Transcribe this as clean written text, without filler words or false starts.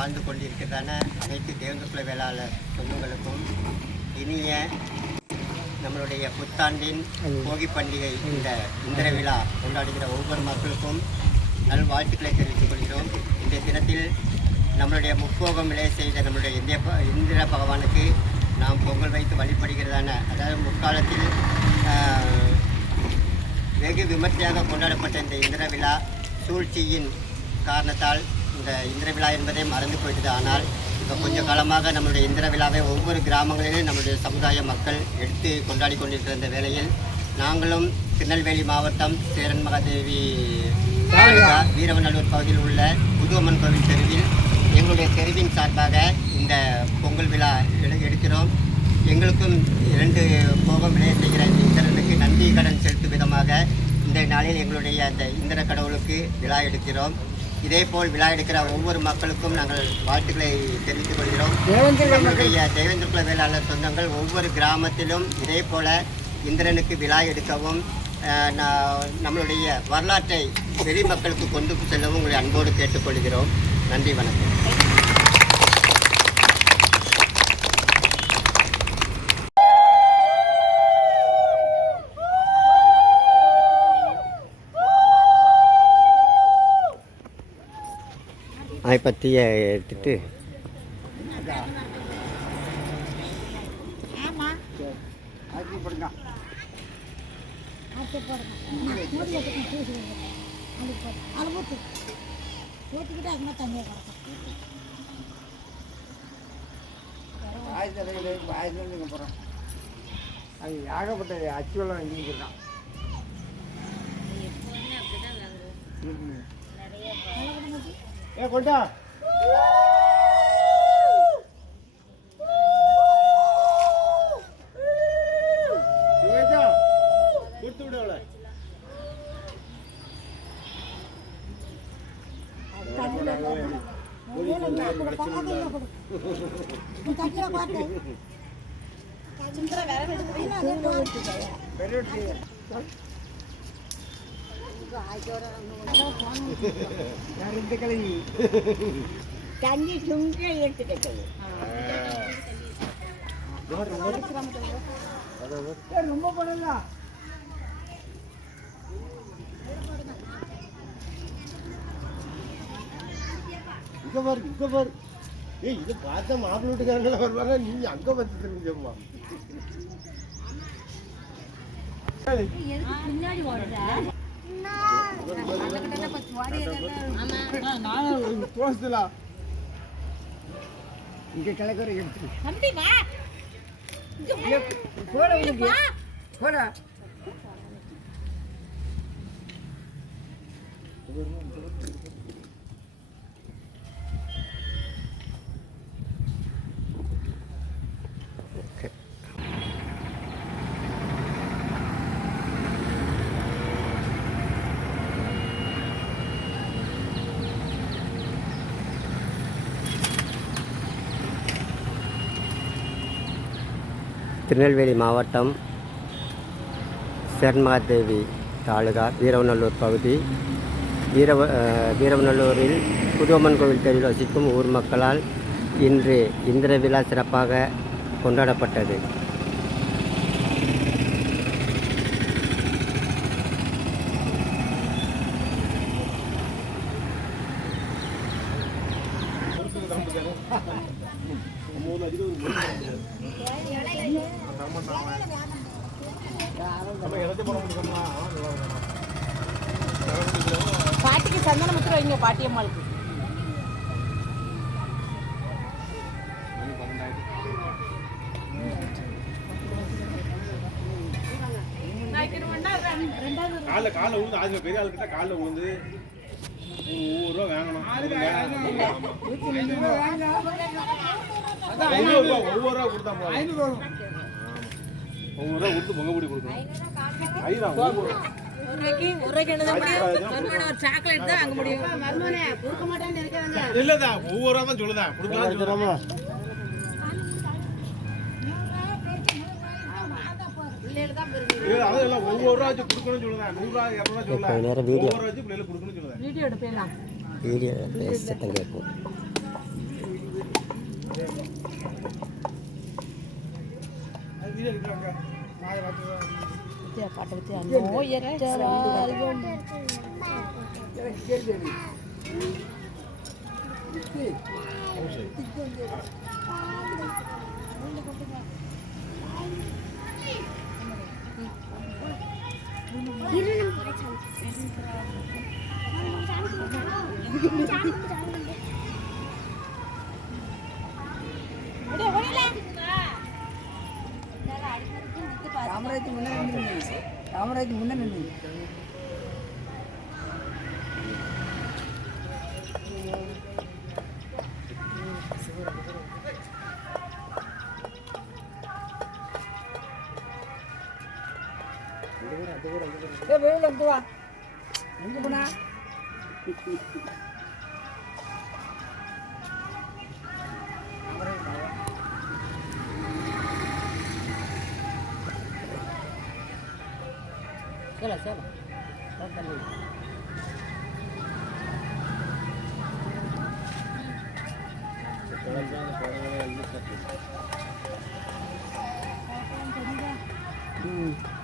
வாழ்ந்து கொண்டிருக்கிறதான அனைத்து தேவேந்திர வேளாளர் சொந்தங்களுக்கும் இனிய நம்மளுடைய புத்தாண்டின் போகி பண்டிகை இந்த இந்திர விழா கொண்டாடுகிற ஒவ்வொரு மக்களுக்கும் நல்வாழ்த்துக்களை தெரிவித்துக் கொள்கிறோம். இன்றைய தினத்தில் நம்மளுடைய முப்போகம் விளைய செய்த நம்மளுடைய இந்திர பகவானுக்கு நாம் பொங்கல் வைத்து வழிபடுகிறதான, அதாவது முற்காலத்தில் வெகு விமர்சையாக கொண்டாடப்பட்ட இந்த இந்திர விழா சூழ்ச்சியின் காரணத்தால் இந்த இந்திர விழா என்பதே மறந்து போயிட்டது. ஆனால் இப்போ கொஞ்ச காலமாக நம்மளுடைய இந்திர விழாவை ஒவ்வொரு கிராமங்களிலும் நம்முடைய சமுதாய மக்கள் எடுத்து கொண்டாடி கொண்டிருக்கிற இந்த வேளையில் நாங்களும் திருநெல்வேலி மாவட்டம் சேரன் மகாதேவி வீரவநல்லூர் பகுதியில் உள்ள புதுவம்மன் கோவில் தெருவில் எங்களுடைய தெருவின் சார்பாக இந்த பொங்கல் விழா எடுக்கிறோம். எங்களுக்கும் 2 போகம் விளைய செய்கிற இந்த இந்திரனுக்கு நன்றி கடன் செலுத்தும் விதமாக இந்த நாளில் எங்களுடைய அந்த இந்திர கடவுளுக்கு விழா எடுக்கிறோம். இதேபோல் விழா எடுக்கிற ஒவ்வொரு மக்களுக்கும் நாங்கள் வாழ்த்துக்களை தெரிவித்துக் கொள்கிறோம். நம்முடைய தேவேந்திர வேளாளர் சொந்தங்கள் ஒவ்வொரு கிராமத்திலும் இதே போல இந்திரனுக்கு விழா எடுக்கவும் நம்மளுடைய வரலாற்றை வெளி மக்களுக்கு கொண்டு செல்லவும் உங்களை அன்போடு கேட்டுக்கொள்கிறோம். நன்றி, வணக்கம். அதை பற்றிய எடுத்துட்டு அது ஆகப்பட்ட அச்சுவலம் எங்கிருக்கான். கொண்டா கொடுத்து விட தண்ணி சுங்க எடுத்துக்கிட்டது ரொம்ப பண்ணல. இங்க பாரு ஏய், இது பார்த்தா மாப்பிள்ளை வீட்டுக்காரங்கள வருவாங்க, நீங்க அங்க பார்த்து தெரிஞ்சுமா பின்னாடி இங்க கிழக்கு எடுத்து போட திருநெல்வேலி மாவட்டம் சேரன் மகாதேவி தாலுகா வீரவநல்லூர் பகுதி வீரவநல்லூரில் புதுவம்மன் கோவில் தெருவில் வசிக்கும் ஊர் மக்களால் இன்று இந்திர விழா சிறப்பாக கொண்டாடப்பட்டது. பாட்டிக்கு சந்தனம் மட்டும் வைங்க, பாட்டியம்மாளுக்கு. காலைல விழுந்து ஆஜ் பெரிய ஆளுக்கிட்ட காலைல விழுந்து 100 ரூபா வாங்கணும். ஒவ்வொரு ரூபா கொடுத்தா 500 ரூபா கொடுத்து பொங்க பொடி கொடுக்கணும். இல்லதான் ஒவ்வொரு ரூபா தான் சொல்லுதான் கொடுக்கலாம். ஒவ்வொரு ரூபா கொடுக்கணும்னு சொல்லுதான். 100 ரூபா 200 ரூபா சொல்லுதான். ஒவ்வொரு ரூபா பிள்ளைகளுக்கு கொடுக்கணும்னு சொல்லுதான். வீடியோ சத்தம் கேட்கும். பாட்டை வச்சு நோயற்ற வாழ்வும் ராமராஜ் முன்ன நின்று வா எங்க போனா चला चला ம்